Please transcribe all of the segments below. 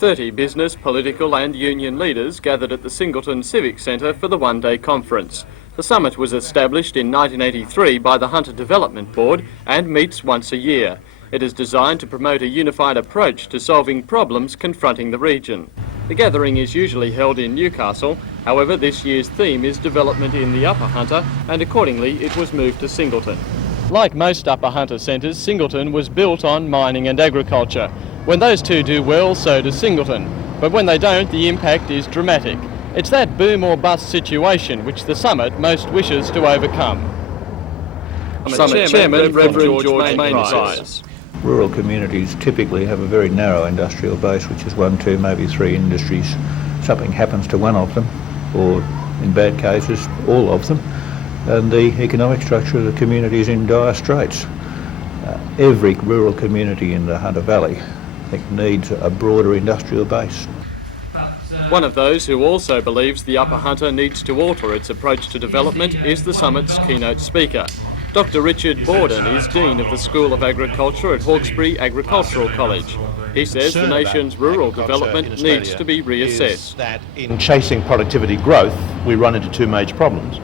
30 business, political and union leaders gathered at the Singleton Civic Centre for the one-day conference. The summit was established in 1983 by the Hunter Development Board and meets once a year. It is designed to promote a unified approach to solving problems confronting the region. The gathering is usually held in Newcastle, however this year's theme is development in the Upper Hunter and accordingly it was moved to Singleton. Like most Upper Hunter centres, Singleton was built on mining and agriculture. When those two do well, so does Singleton. But when they don't, the impact is dramatic. It's that boom or bust situation which the summit most wishes to overcome. Summit Chairman Reverend George Mainprice. Rural communities typically have a very narrow industrial base, which is 1, 2, maybe 3 industries. Something happens to one of them, or in bad cases, all of them, and the economic structure of the community is in dire straits. Every rural community in the Hunter Valley, I think, needs a broader industrial base. One of those who also believes the Upper Hunter needs to alter its approach to development is the summit's keynote speaker. Dr. Richard Borden is Dean of the School of Agriculture at Hawkesbury Agricultural College. He says the nation's rural development needs to be reassessed. That in chasing productivity growth, we run into two major problems.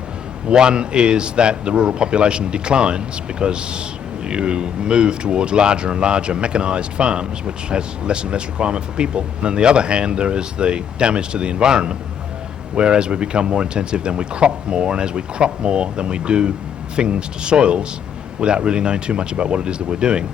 One is that the rural population declines because you move towards larger and larger mechanised farms, which has less and less requirement for people. And on the other hand, there is the damage to the environment, where as we become more intensive, then we crop more, and as we crop more, then we do things to soils without really knowing too much about what it is that we're doing.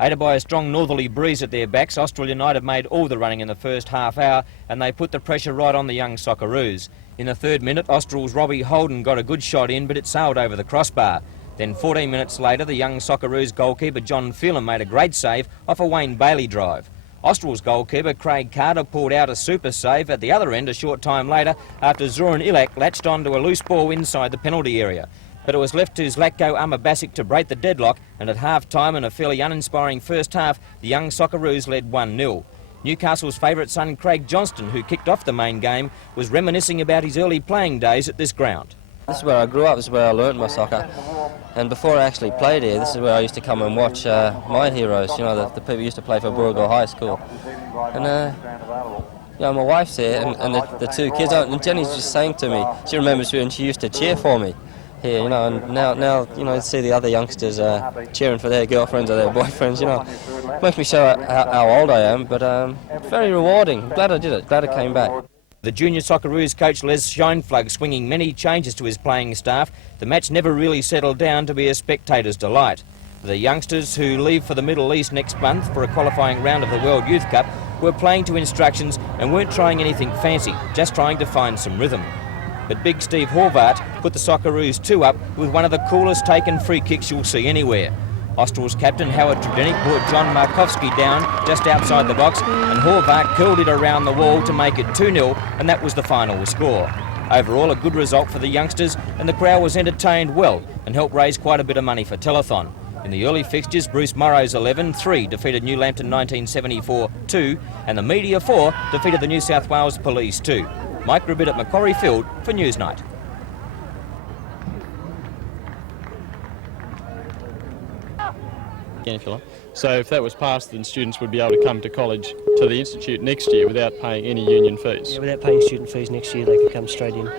Aided by a strong northerly breeze at their backs, Austral United made all the running in the first half hour and they put the pressure right on the young Socceroos. In the 3rd minute, Austral's Robbie Holden got a good shot in, but it sailed over the crossbar. Then 14 minutes later, the young Socceroos goalkeeper John Phelan made a great save off a Wayne Bailey drive. Austral's goalkeeper Craig Carter pulled out a super save at the other end a short time later after Zoran Ilak latched onto a loose ball inside the penalty area. But it was left to Zlatko Amabasic to break the deadlock, and at half-time in a fairly uninspiring first half, the young Socceroos led 1-0. Newcastle's favourite son Craig Johnston, who kicked off the main game, was reminiscing about his early playing days at this ground. This is where I grew up, this is where I learnt my soccer. And before I actually played here, this is where I used to come and watch my heroes, you know, the people who used to play for Burrell High School. And you know, my wife's here and the 2 kids, and Jenny's just saying to me, she remembers when she used to cheer for me here, you know, and now you know, see the other youngsters cheering for their girlfriends or their boyfriends, you know, makes me show how old I am, but very rewarding. Glad I did it, glad I came back. The junior Socceroos coach Les Scheinflug swinging many changes to his playing staff, the match never really settled down to be a spectator's delight. The youngsters who leave for the Middle East next month for a qualifying round of the World Youth Cup were playing to instructions and weren't trying anything fancy, just trying to find some rhythm. But big Steve Horvath put the Socceroos 2 up with one of the coolest taken free kicks you'll see anywhere. Austral's captain Howard Tredenick brought John Markovski down just outside the box and Horvath curled it around the wall to make it 2-0, and that was the final score. Overall, a good result for the youngsters, and the crowd was entertained well and helped raise quite a bit of money for telethon. In the early fixtures, Bruce Morrow's 11-3 defeated New Lambton 1974-2, and the Media 4 defeated the New South Wales Police 2. Mike Ribbett at Macquarie Field for Newsnight. So if that was passed, then students would be able to come to college to the institute next year without paying any union fees? Yeah, without paying student fees next year, they could come straight in.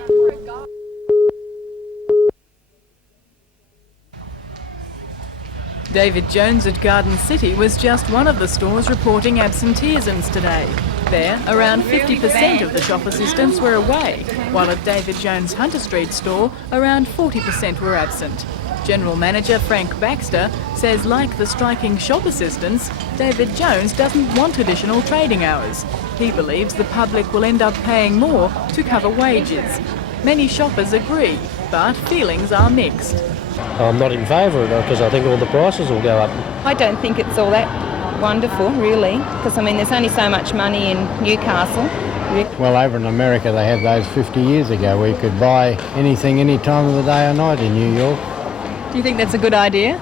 David Jones at Garden City was just one of the stores reporting absenteeisms today. There, around 50% of the shop assistants were away, while at David Jones' Hunter Street store, around 40% were absent. General Manager Frank Baxter says like the striking shop assistants, David Jones doesn't want additional trading hours. He believes the public will end up paying more to cover wages. Many shoppers agree, but feelings are mixed. I'm not in favour of it because I think all the prices will go up. I don't think it's all that wonderful, really, because I mean there's only so much money in Newcastle. Well, over in America they had those 50 years ago. We could buy anything any time of the day or night in New York. Do you think that's a good idea?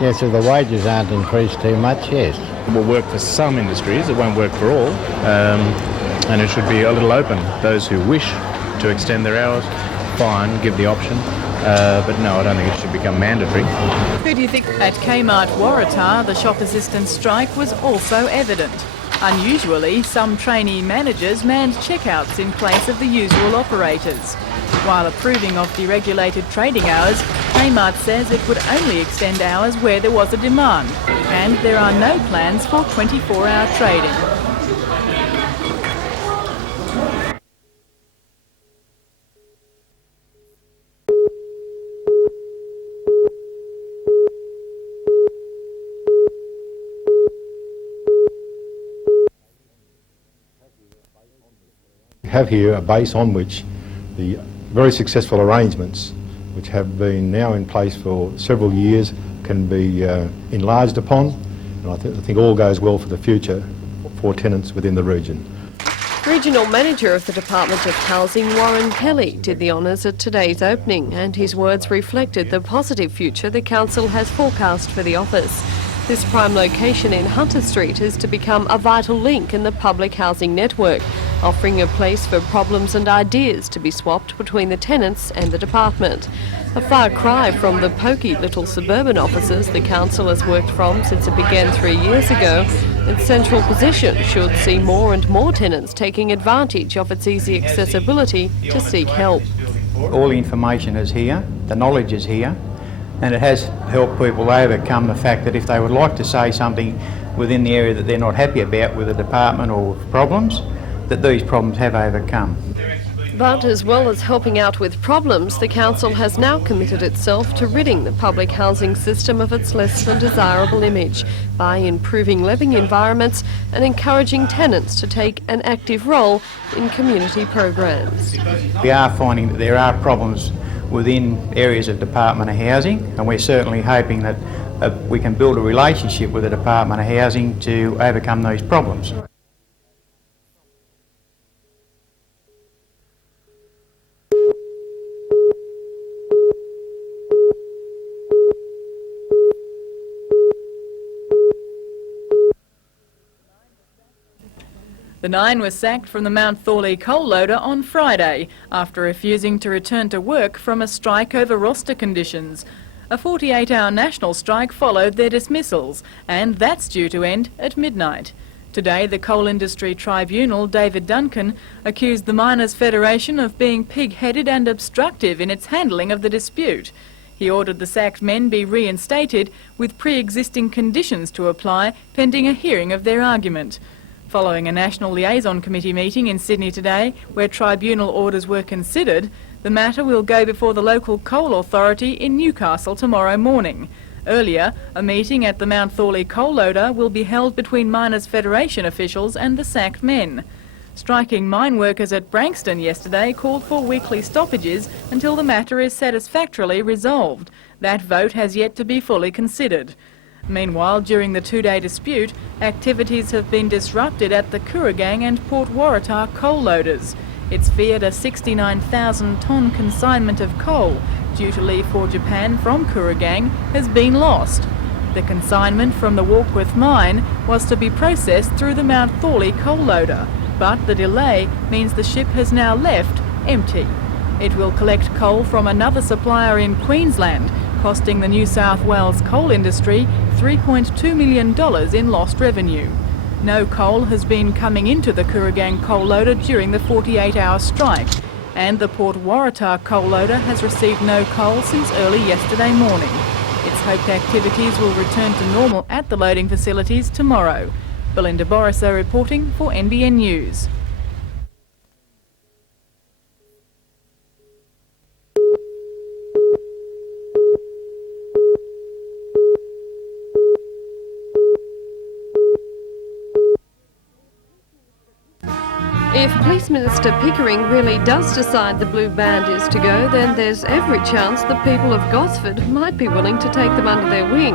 Yes, if the wages aren't increased too much, yes. It will work for some industries, it won't work for all, and it should be a little open. Those who wish to extend their hours, fine, give the option, but no, I don't think it should become mandatory. Who do you think? At Kmart Waratah, the shop assistant strike was also evident. Unusually, some trainee managers manned checkouts in place of the usual operators. While approving of deregulated trading hours, Kmart says it would only extend hours where there was a demand, and there are no plans for 24-hour trading. Have here a base on which the very successful arrangements which have been now in place for several years can be enlarged upon, and I think all goes well for the future for tenants within the region. Regional Manager of the Department of Housing, Warren Kelly, did the honours at today's opening, and his words reflected the positive future the council has forecast for the office. This prime location in Hunter Street is to become a vital link in the public housing network, offering a place for problems and ideas to be swapped between the tenants and the department. A far cry from the poky little suburban offices the council has worked from since it began 3 years ago, its central position should see more and more tenants taking advantage of its easy accessibility to seek help. All the information is here, the knowledge is here, and it has helped people overcome the fact that if they would like to say something within the area that they're not happy about with the department or problems, that these problems have overcome. But as well as helping out with problems, the council has now committed itself to ridding the public housing system of its less than desirable image by improving living environments and encouraging tenants to take an active role in community programs. We are finding that there are problems within areas of Department of Housing, and we're certainly hoping that we can build a relationship with the Department of Housing to overcome those problems. The 9 was sacked from the Mount Thorley coal loader on Friday after refusing to return to work from a strike over roster conditions. A 48-hour national strike followed their dismissals, and that's due to end at midnight. Today, the Coal Industry Tribunal, David Duncan, accused the Miners' Federation of being pig-headed and obstructive in its handling of the dispute. He ordered the sacked men be reinstated with pre-existing conditions to apply pending a hearing of their argument. Following a National Liaison Committee meeting in Sydney today, where tribunal orders were considered, the matter will go before the local coal authority in Newcastle tomorrow morning. Earlier, a meeting at the Mount Thorley coal loader will be held between Miners' Federation officials and the sacked men. Striking mine workers at Branxton yesterday called for weekly stoppages until the matter is satisfactorily resolved. That vote has yet to be fully considered. Meanwhile, during the 2-day dispute, activities have been disrupted at the Kooragang and Port Waratah coal loaders. It's feared a 69,000-tonne consignment of coal due to leave for Japan from Kooragang has been lost. The consignment from the Warkworth mine was to be processed through the Mount Thorley coal loader, but the delay means the ship has now left empty. It will collect coal from another supplier in Queensland, costing the New South Wales coal industry $3.2 million in lost revenue. No coal has been coming into the Kooragang coal loader during the 48-hour strike, and the Port Waratah coal loader has received no coal since early yesterday morning. It's hoped activities will return to normal at the loading facilities tomorrow. Belinda Borissow reporting for NBN News. If Police Minister Pickering really does decide the blue band is to go, then there's every chance the people of Gosford might be willing to take them under their wing.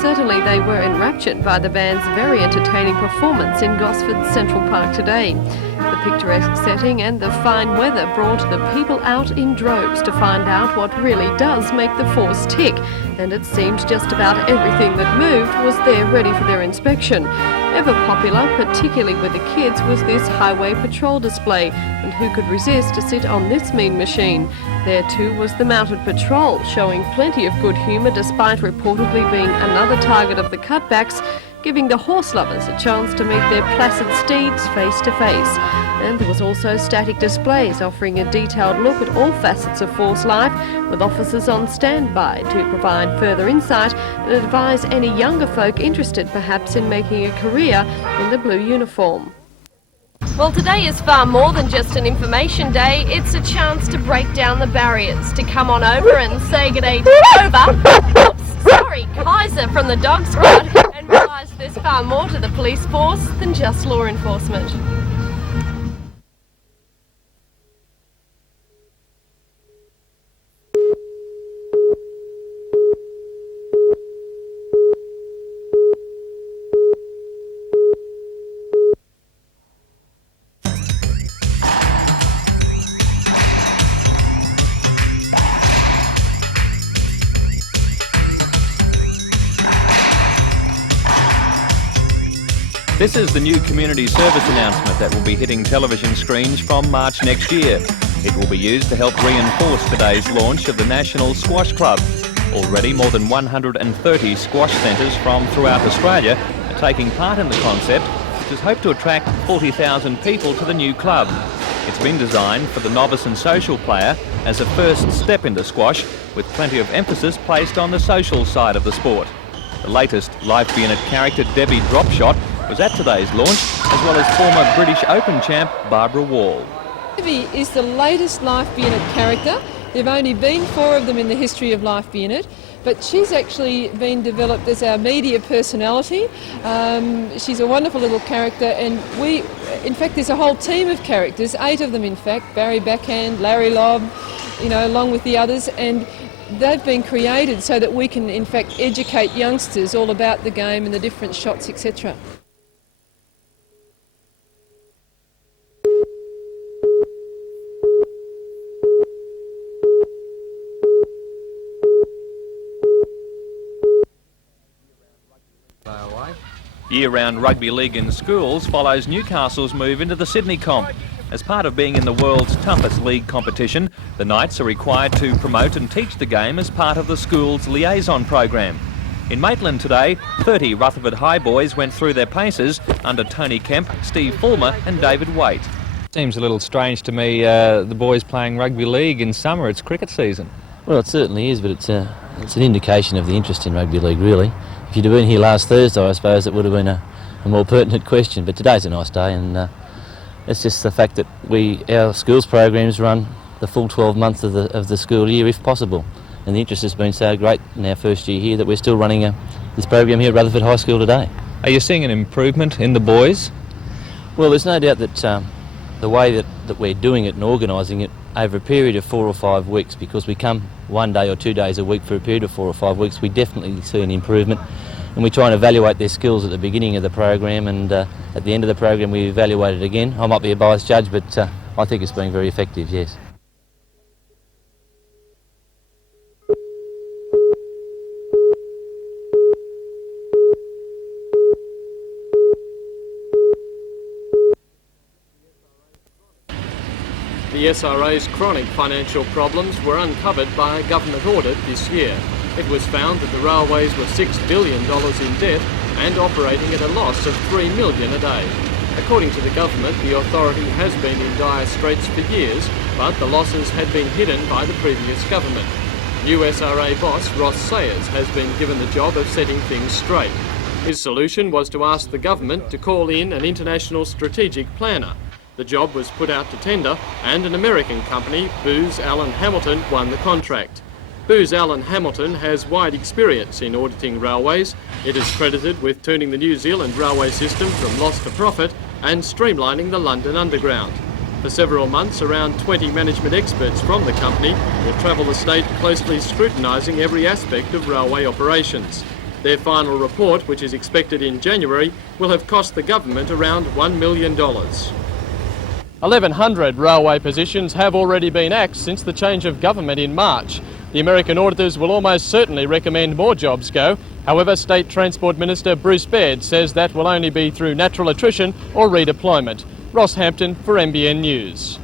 Certainly they were enraptured by the band's very entertaining performance in Gosford's Central Park today. The The picturesque setting and the fine weather brought the people out in droves to find out what really does make the force tick, and it seemed just about everything that moved was there ready for their inspection. Ever popular, particularly with the kids, was this highway patrol display, and who could resist to sit on this mean machine? There too was the mounted patrol, showing plenty of good humour despite reportedly being another target of the cutbacks, giving the horse lovers a chance to meet their placid steeds face to face. And there was also static displays offering a detailed look at all facets of force life, with officers on standby to provide further insight and advise any younger folk interested perhaps in making a career in the blue uniform. Well, today is far more than just an information day. It's a chance to break down the barriers, to come on over and say good day to Rover. Oops, sorry, Kaiser from the dog squad, and realise there's far more to the police force than just law enforcement. This is the new community service announcement that will be hitting television screens from March next year. It will be used to help reinforce today's launch of the National Squash Club. Already more than 130 squash centres from throughout Australia are taking part in the concept, which is hoped to attract 40,000 people to the new club. It's been designed for the novice and social player as a first step into squash, with plenty of emphasis placed on the social side of the sport. The latest Life Be In It character, Debbie Dropshot, was at today's launch, as well as former British Open champ Barbara Wall. Debbie is the latest Life Be In It character. There have only been 4 of them in the history of Life Be In It, but she's actually been developed as our media personality. She's a wonderful little character, and in fact, there's a whole team of characters, 8 of them in fact, Barry Backhand, Larry Lobb, along with the others, and they've been created so that we can in fact educate youngsters all about the game and the different shots, etc. Year-round rugby league in schools follows Newcastle's move into the Sydney comp. As part of being in the world's toughest league competition, the Knights are required to promote and teach the game as part of the school's liaison program. In Maitland today, 30 Rutherford High boys went through their paces under Tony Kemp, Steve Fulmer and David Waite. Seems a little strange to me, the boys playing rugby league in summer. It's cricket season. Well, it certainly is, but it's an indication of the interest in rugby league, really. If you'd have been here last Thursday, I suppose it would have been a more pertinent question, but today's a nice day, and it's just the fact that our schools programs run the full 12 months of the school year, if possible. And the interest has been so great in our first year here that we're still running this program here at Rutherford High School today. Are you seeing an improvement in the boys? Well, there's no doubt that the way that we're doing it and organising it over a period of 4 or 5 weeks, because we come 1 day or 2 days a week for a period of 4 or 5 weeks, we definitely see an improvement. And we try and evaluate their skills at the beginning of the program, and at the end of the program we evaluate it again. I might be a biased judge, but I think it's been very effective, yes. The SRA's chronic financial problems were uncovered by a government audit this year. It was found that the railways were $6 billion in debt and operating at a loss of $3 million a day. According to the government, the authority has been in dire straits for years, but the losses had been hidden by the previous government. New SRA boss Ross Sayers has been given the job of setting things straight. His solution was to ask the government to call in an international strategic planner. The job was put out to tender, and an American company, Booz Allen Hamilton, won the contract. Booz Allen Hamilton has wide experience in auditing railways. It is credited with turning the New Zealand railway system from loss to profit and streamlining the London Underground. For several months, around 20 management experts from the company will travel the state closely scrutinising every aspect of railway operations. Their final report, which is expected in January, will have cost the government around $1 million. 1,100 railway positions have already been axed since the change of government in March. The American auditors will almost certainly recommend more jobs go. However, State Transport Minister Bruce Baird says that will only be through natural attrition or redeployment. Ross Hampton for NBN News.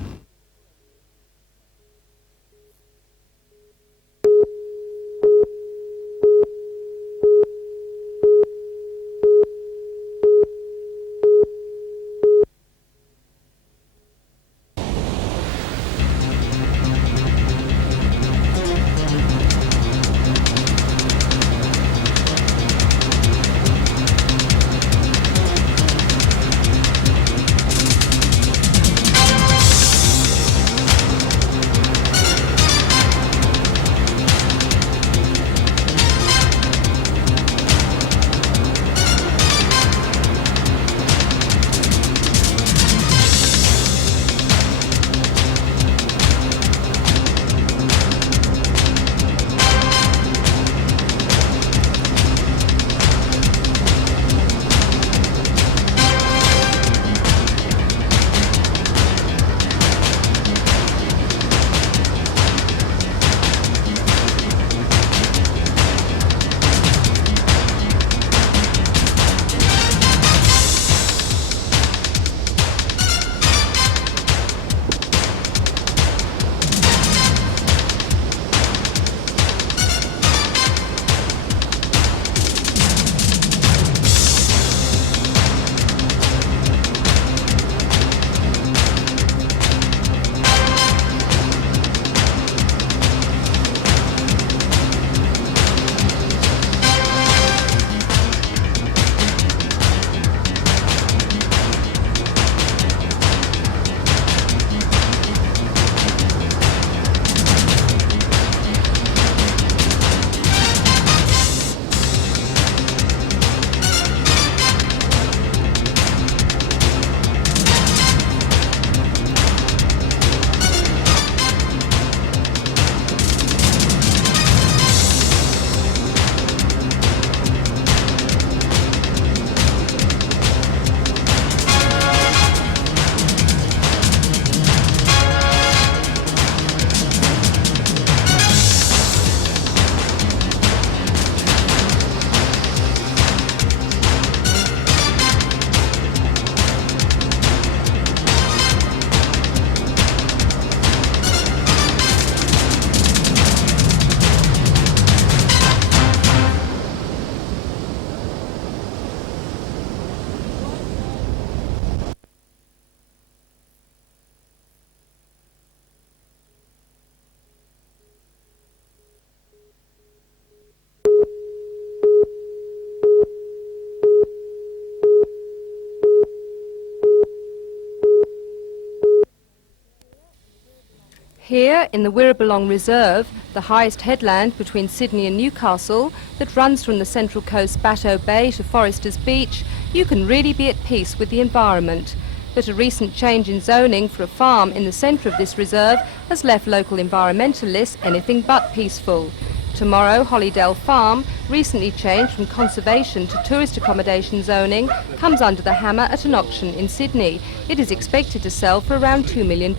Here, in the Wirrabillong Reserve, the highest headland between Sydney and Newcastle, that runs from the Central Coast Bateau Bay to Foresters Beach, you can really be at peace with the environment. But a recent change in zoning for a farm in the centre of this reserve has left local environmentalists anything but peaceful. Tomorrow, Hollydale Farm, recently changed from conservation to tourist accommodation zoning, comes under the hammer at an auction in Sydney. It is expected to sell for around $2 million.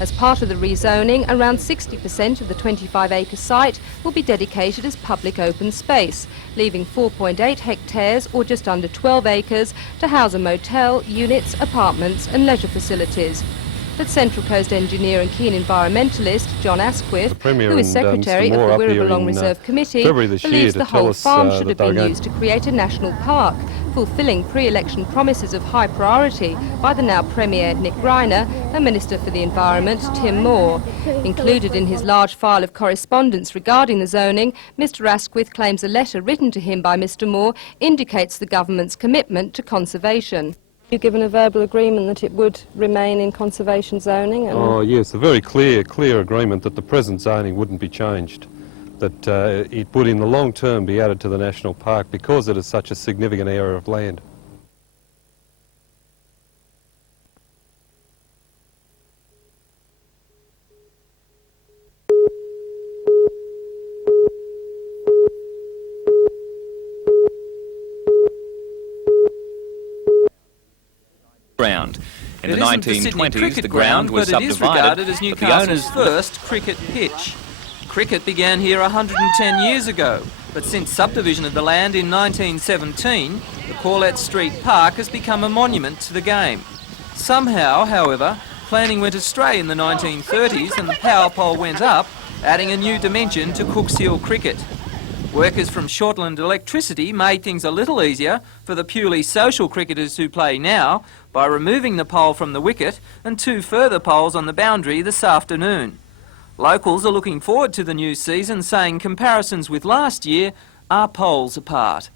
As part of the rezoning, around 60% of the 25-acre site will be dedicated as public open space, leaving 4.8 hectares, or just under 12 acres, to house a motel, units, apartments and leisure facilities. But Central Coast engineer and keen environmentalist John Asquith, who is secretary of the Wirrabillong Reserve Committee, believes the whole farm should have been used to create a national park, fulfilling pre-election promises of high priority by the now Premier Nick Greiner and Minister for the Environment Tim Moore. Included in his large file of correspondence regarding the zoning, Mr Asquith claims a letter written to him by Mr Moore indicates the government's commitment to conservation. You given a verbal agreement that it would remain in conservation zoning? Oh yes, a very clear agreement that the present zoning wouldn't be changed, that it would in the long term be added to the national park because it is such a significant area of land. ground. In It the isn't the Sydney 1920s, cricket the ground was but it is regarded subdivided, as but the Newcastle's owners... first cricket pitch. Cricket began here 110 years ago, but since subdivision of the land in 1917, the Corlett Street Park has become a monument to the game. Somehow, however, planning went astray in the 1930s and the power pole went up, adding a new dimension to Cooks Hill cricket. Workers from Shortland Electricity made things a little easier for the purely social cricketers who play now by removing the pole from the wicket and 2 further poles on the boundary this afternoon. Locals are looking forward to the new season, saying comparisons with last year are poles apart.